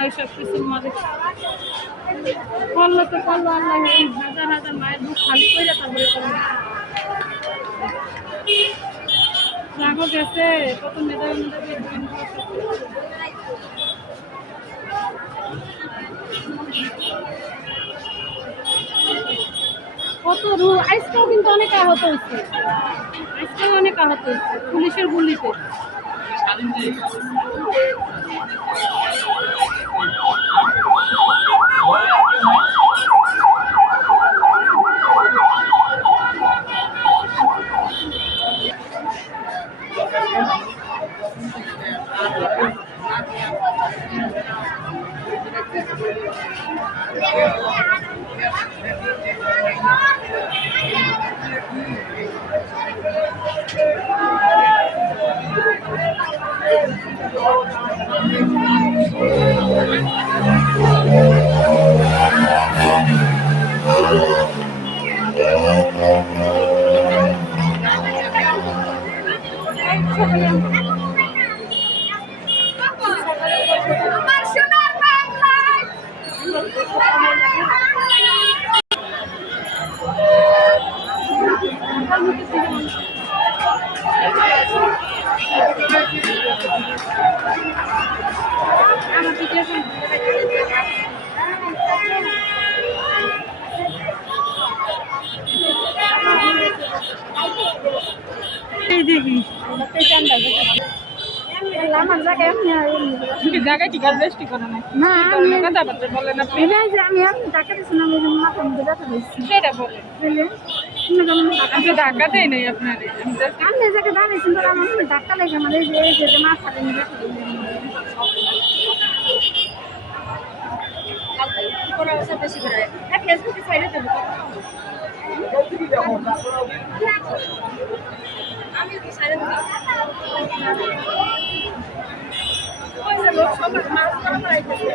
আল্লাহ সব কিছুর মালিক। করলো তো করলো আল্লাহ, এই হাজার হাজার মায়ের বুক খালি করে তারপরে করলো। রাগও গেছে কত মেধাবী কত আজকেও কিন্তু অনেক আহত হয়েছে, আজকেও অনেক আহত হয়েছে পুলিশের গুলিতে। জায়গা ঠিক আছে, বেশ ঠিক না। কথাবার্তা বলেন আপনি, আমি টাকা দিচ্ছিলাম সেটা বলেন। আমি ধাক্কা দেই নাই আপনার, আমি জায়গায় দাঁড়িয়েছি আমার ধাক্কা লেগে মানে মাথা বেশি করে ফেসবুকে সাইডে দেবো। আমি তো সাইডে লোক সব মাছ করা পাইতেছে।